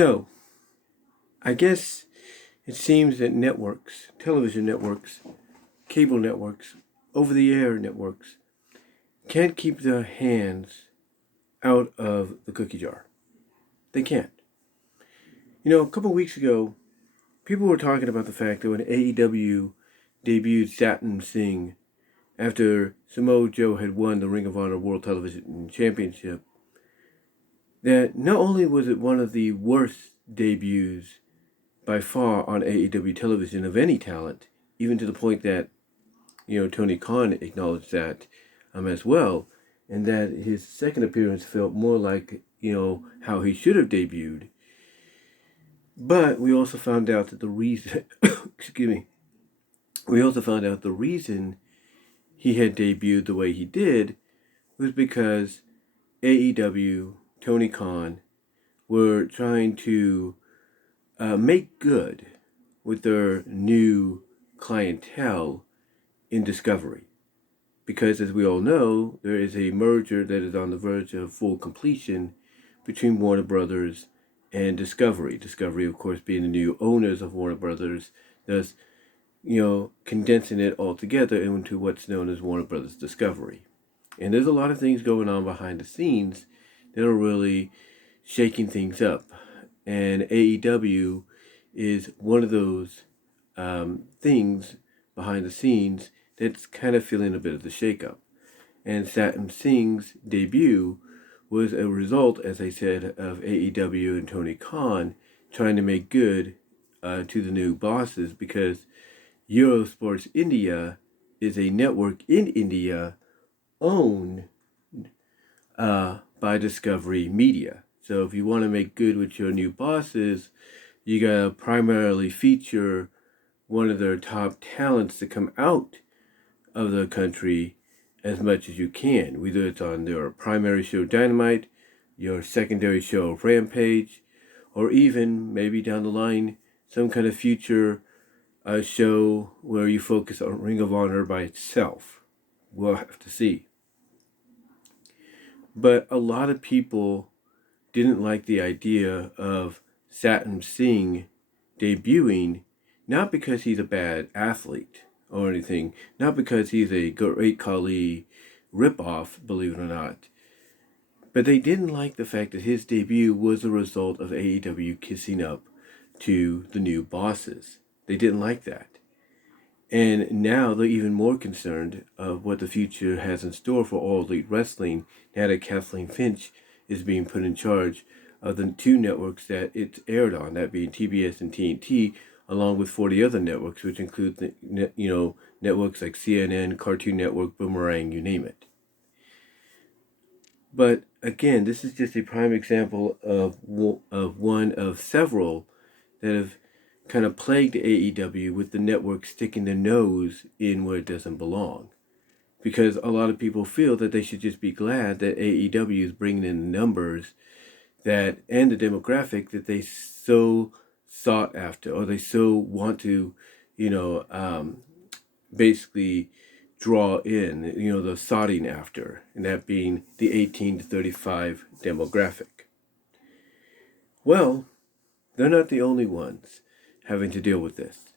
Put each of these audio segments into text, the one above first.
So, I guess it seems that networks, television networks, cable networks, over-the-air networks, can't keep their hands out of the cookie jar. They can't. A couple weeks ago, people were talking about the fact that when AEW debuted Satin Singh after Samoa Joe had won the Ring of Honor World Television Championship, that not only was it one of the worst debuts by far on AEW television of any talent, even to the point that, Tony Khan acknowledged that as well, and that his second appearance felt more like, how he should have debuted. But we also found out that the reason, excuse me, we also found out the reason he had debuted the way he did was because AEW, Tony Khan, were trying to make good with their new clientele in Discovery. Because as we all know, there is a merger that is on the verge of full completion between Warner Brothers and Discovery. Discovery, of course, being the new owners of Warner Brothers, thus, condensing it all together into what's known as Warner Brothers Discovery. And there's a lot of things going on behind the scenes that are really shaking things up. And AEW is one of those things behind the scenes that's kind of feeling a bit of the shakeup. And Satin Singh's debut was a result, as I said, of AEW and Tony Khan trying to make good to the new bosses, because Eurosports India is a network in India owned by Discovery Media. So if you want to make good with your new bosses, you gotta primarily feature one of their top talents to come out of the country as much as you can, whether it's on their primary show Dynamite, your secondary show Rampage, or even maybe down the line some kind of future show where you focus on Ring of Honor by itself. We'll have to see. But a lot of people didn't like the idea of Satin Singh debuting, not because he's a bad athlete or anything, not because he's a Great Khali ripoff, believe it or not, but they didn't like the fact that his debut was a result of AEW kissing up to the new bosses. They didn't like that. And now they're even more concerned of what the future has in store for All Elite Wrestling now that Kathleen Finch is being put in charge of the two networks that it's aired on, that being TBS and TNT, along with 40 other networks, which include networks like CNN, Cartoon Network, Boomerang, you name it. But again, this is just a prime example of one of several that have kind of plagued AEW, with the network sticking their nose in where it doesn't belong. Because a lot of people feel that they should just be glad that AEW is bringing in the numbers that and the demographic that they so sought after, or they so want to, basically draw in, the soughting after, and that being the 18 to 35 demographic. Well, they're not the only ones having to deal with this.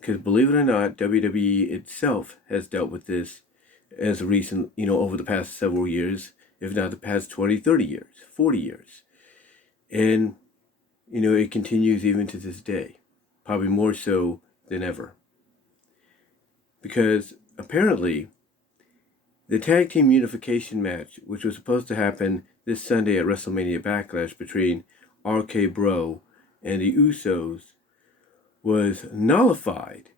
Because believe it or not, WWE itself has dealt with this as recent, over the past several years, if not the past 20, 30 years, 40 years. And, it continues even to this day, probably more so than ever. Because apparently, the Tag Team Unification match, which was supposed to happen this Sunday at Wrestlemania Backlash between RK Bro and the Usos, was nullified.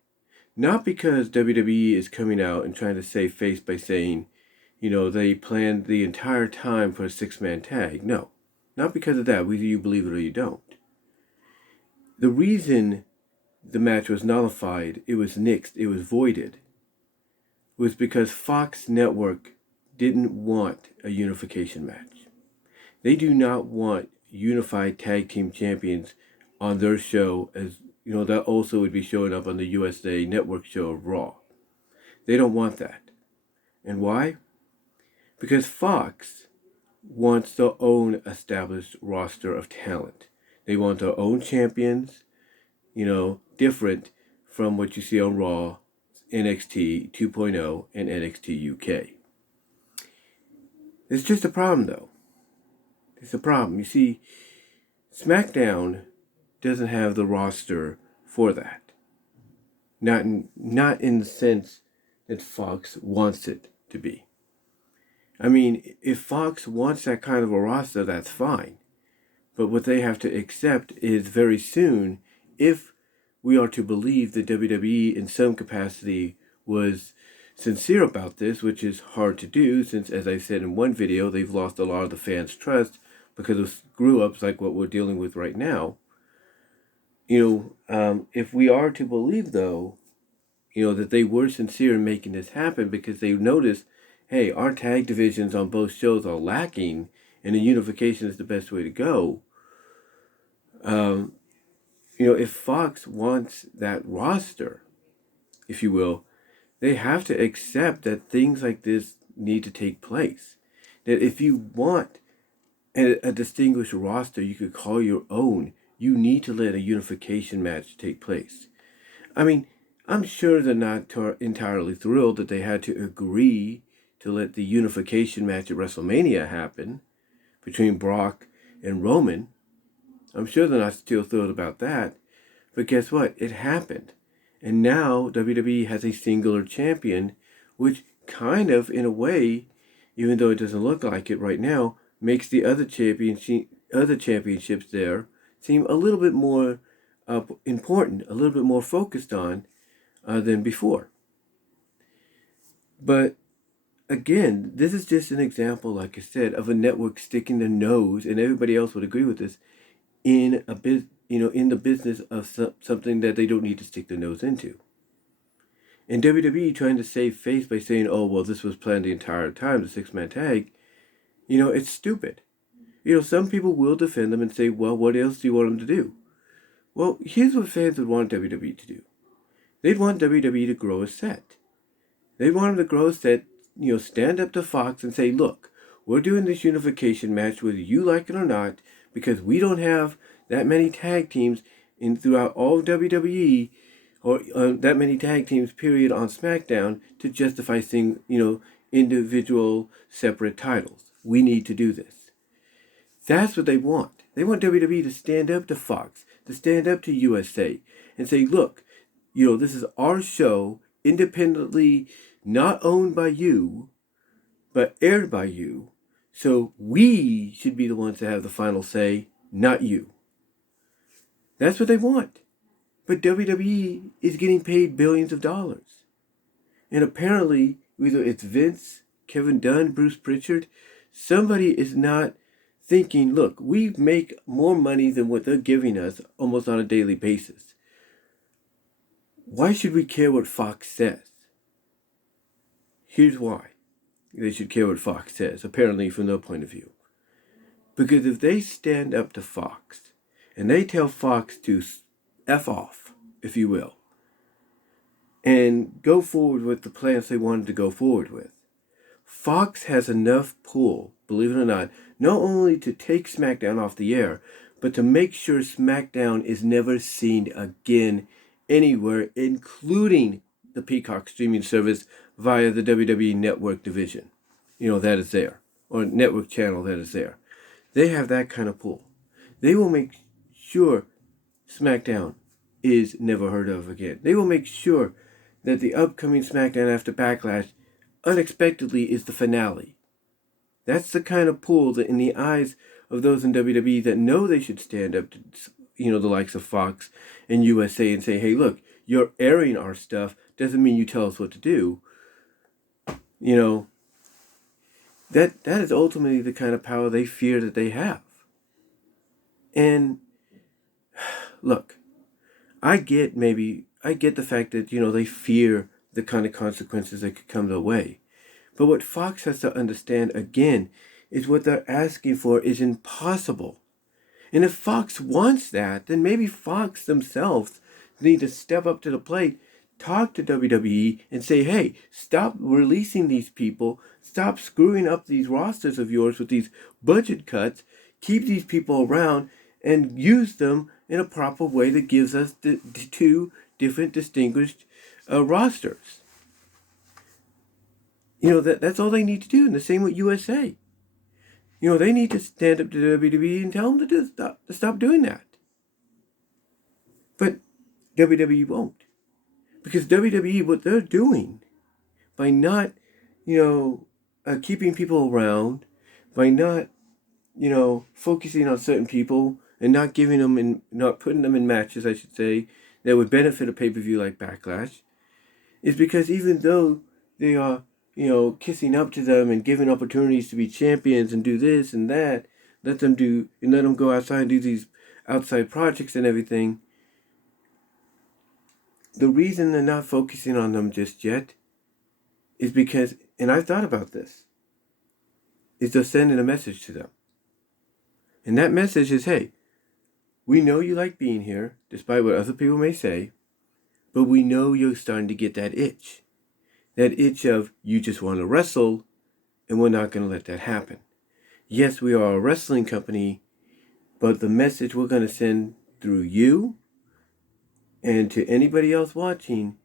Not because WWE is coming out and trying to save face by saying, they planned the entire time for a 6-man tag. No, not because of that, whether you believe it or you don't. The reason the match was nullified, it was nixed, it was voided, was because Fox Network didn't want a unification match. They do not want unified tag team champions on their show, as that also would be showing up on the USA Network show of Raw. They don't want that. And why? Because Fox wants to own established roster of talent. They want their own champions, different from what you see on Raw, NXT 2.0, and NXT UK. It's just a problem, though. It's a problem. You see, Smackdown doesn't have the roster for that. Not in the sense that Fox wants it to be. I mean, if Fox wants that kind of a roster, that's fine. But what they have to accept is very soon, if we are to believe that WWE in some capacity was sincere about this, which is hard to do since, as I said in one video, they've lost a lot of the fans' trust because of screw-ups like what we're dealing with right now. If we are to believe, though, that they were sincere in making this happen because they noticed, hey, our tag divisions on both shows are lacking and the unification is the best way to go. If Fox wants that roster, if you will, they have to accept that things like this need to take place. That if you want a distinguished roster you could call your own, you need to let a unification match take place. I mean, I'm sure they're not entirely thrilled that they had to agree to let the unification match at WrestleMania happen between Brock and Roman. I'm sure they're not still thrilled about that. But guess what? It happened. And now WWE has a singular champion, which kind of, in a way, even though it doesn't look like it right now, makes the other championships there seem a little bit more important, a little bit more focused on than before. But again, this is just an example, like I said, of a network sticking their nose, and everybody else would agree with this, in the business of something that they don't need to stick their nose into. And WWE trying to save face by saying, oh, well, this was planned the entire time, the six-man tag, it's stupid. Some people will defend them and say, well, what else do you want them to do? Well, here's what fans would want WWE to do. They'd want WWE to grow a set. They want them to grow a set, stand up to Fox and say, look, we're doing this unification match whether you like it or not, because we don't have that many tag teams throughout all of WWE, or that many tag teams, period, on SmackDown to justify seeing, individual separate titles. We need to do this. That's what they want. They want WWE to stand up to Fox, to stand up to USA, and say, look, this is our show, independently not owned by you, but aired by you, so we should be the ones to have the final say, not you. That's what they want. But WWE is getting paid billions of dollars. And apparently, either it's Vince, Kevin Dunn, Bruce Pritchard, somebody is not thinking, look, we make more money than what they're giving us almost on a daily basis. Why should we care what Fox says? Here's why they should care what Fox says, apparently from their point of view. Because if they stand up to Fox and they tell Fox to F off, if you will, and go forward with the plans they wanted to go forward with, Fox has enough pull, believe it or not only to take SmackDown off the air, but to make sure SmackDown is never seen again anywhere, including the Peacock streaming service via the WWE Network division. That is there, or network channel that is there. They have that kind of pull. They will make sure SmackDown is never heard of again. They will make sure that the upcoming SmackDown after Backlash unexpectedly is the finale. That's the kind of pull that in the eyes of those in WWE that know they should stand up to, the likes of Fox and USA and say, hey, look, you're airing our stuff, doesn't mean you tell us what to do. That is ultimately the kind of power they fear that they have. And look, I get the fact that, they fear the kind of consequences that could come their way. But what Fox has to understand, again, is what they're asking for is impossible. And if Fox wants that, then maybe Fox themselves need to step up to the plate, talk to WWE, and say, hey, stop releasing these people, stop screwing up these rosters of yours with these budget cuts, keep these people around, and use them in a proper way that gives us the two different distinguished rosters. That's all they need to do. And the same with USA. They need to stand up to WWE and tell them to stop doing that. But WWE won't. Because WWE, what they're doing by not, keeping people around, by not, focusing on certain people and not giving them and not putting them in matches, I should say, that would benefit a pay-per-view like Backlash, is because even though they are, kissing up to them and giving opportunities to be champions and do this and that, let them go outside and do these outside projects and everything, the reason they're not focusing on them just yet is because, and I've thought about this, is they're sending a message to them. And that message is, hey, we know you like being here, despite what other people may say, but we know you're starting to get that itch. That itch of you just want to wrestle, and we're not going to let that happen. Yes, we are a wrestling company, but the message we're going to send through you and to anybody else watching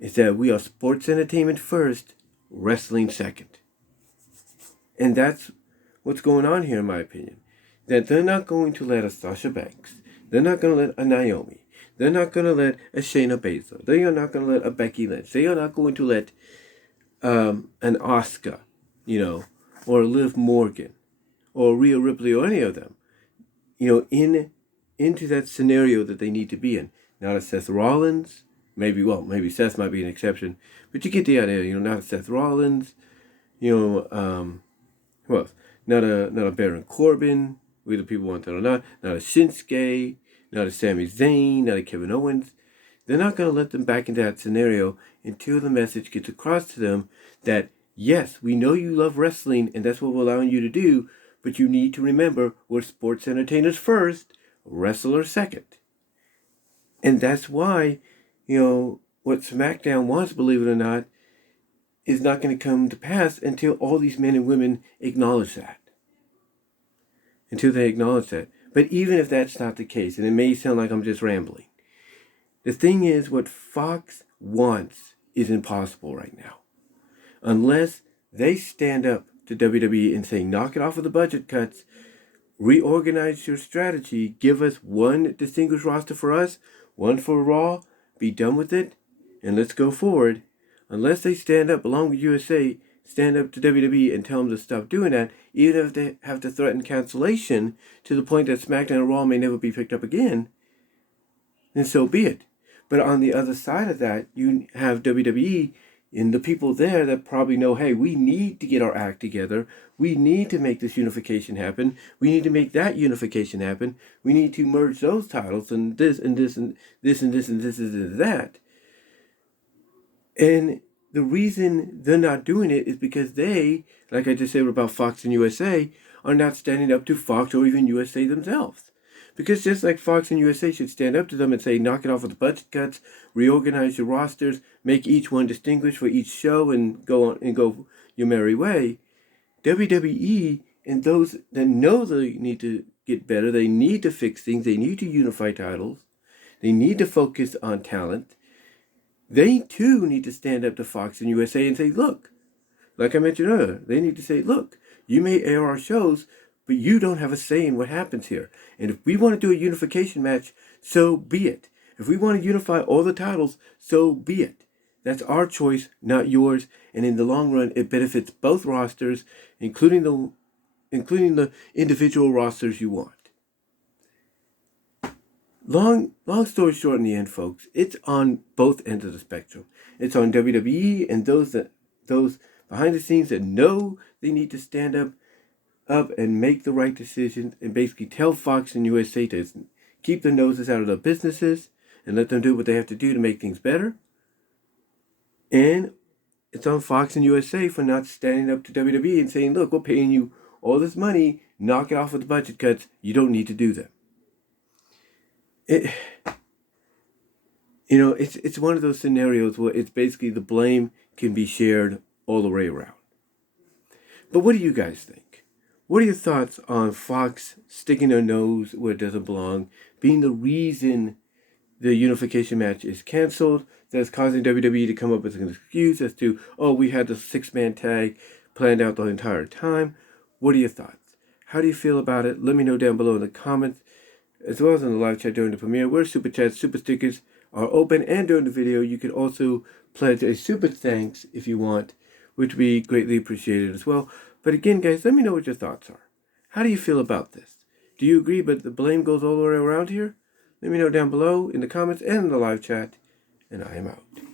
is that we are sports entertainment first, wrestling second. And that's what's going on here, in my opinion. That they're not going to let a Sasha Banks. They're not going to let a Naomi. They're not going to let a Shayna Baszler. They are not going to let a Becky Lynch. They are not going to let an Asuka, or Liv Morgan, or Rhea Ripley, or any of them, into that scenario that they need to be in. Not a Seth Rollins. Maybe Seth might be an exception, but you get the idea. Not a Seth Rollins. Who else? Not a Baron Corbin, whether people want that or not. Not a Shinsuke. Not a Sami Zayn. Not a Kevin Owens. They're not going to let them back into that scenario until the message gets across to them that, yes, we know you love wrestling and that's what we're allowing you to do, but you need to remember we're sports entertainers first, wrestlers second. And that's why, what Smackdown wants, believe it or not, is not going to come to pass until all these men and women acknowledge that. Until they acknowledge that. But even if that's not the case, and it may sound like I'm just rambling, the thing is, what Fox wants is impossible right now. Unless they stand up to WWE and say, knock it off with the budget cuts, reorganize your strategy, give us one distinguished roster for us, one for Raw, be done with it, and let's go forward. Unless they stand up, along with USA, stand up to WWE and tell them to stop doing that, even if they have to threaten cancellation to the point that SmackDown and Raw may never be picked up again, then so be it. But on the other side of that, you have WWE and the people there that probably know, hey, we need to get our act together. We need to make this unification happen. We need to make that unification happen. We need to merge those titles and this and this and this and this and this and that. And the reason they're not doing it is because they, like I just said about Fox and USA, are not standing up to Fox or even USA themselves. Because just like Fox and USA should stand up to them and say, knock it off with the budget cuts, reorganize your rosters, make each one distinguished for each show, and go your merry way, WWE and those that know they need to get better, they need to fix things, they need to unify titles, they need to focus on talent, they too need to stand up to Fox and USA and say, look, like I mentioned earlier, they need to say, look, you may air our shows, but you don't have a say in what happens here. And if we want to do a unification match, so be it. If we want to unify all the titles, so be it. That's our choice, not yours. And in the long run, it benefits both rosters, including the individual rosters you want. Long story short, in the end, folks, it's on both ends of the spectrum. It's on WWE and those behind the scenes that know they need to stand up and make the right decisions and basically tell Fox and USA to keep their noses out of their businesses and let them do what they have to do to make things better. And it's on Fox and USA for not standing up to WWE and saying, look, we're paying you all this money, knock it off with the budget cuts, you don't need to do them. It's one of those scenarios where it's basically the blame can be shared all the way around. But what do you guys think? What are your thoughts on Fox sticking their nose where it doesn't belong, being the reason the Unification match is canceled, that's causing WWE to come up with an excuse as to, oh, we had the 6-man tag planned out the entire time? What are your thoughts? How do you feel about it? Let me know down below in the comments, as well as in the live chat during the premiere, where super chats, super stickers are open, and during the video you can also pledge a super thanks if you want, which would be greatly appreciated as well. But again, guys, let me know what your thoughts are. How do you feel about this? Do you agree, but the blame goes all the way around here? Let me know down below in the comments and in the live chat, and I am out.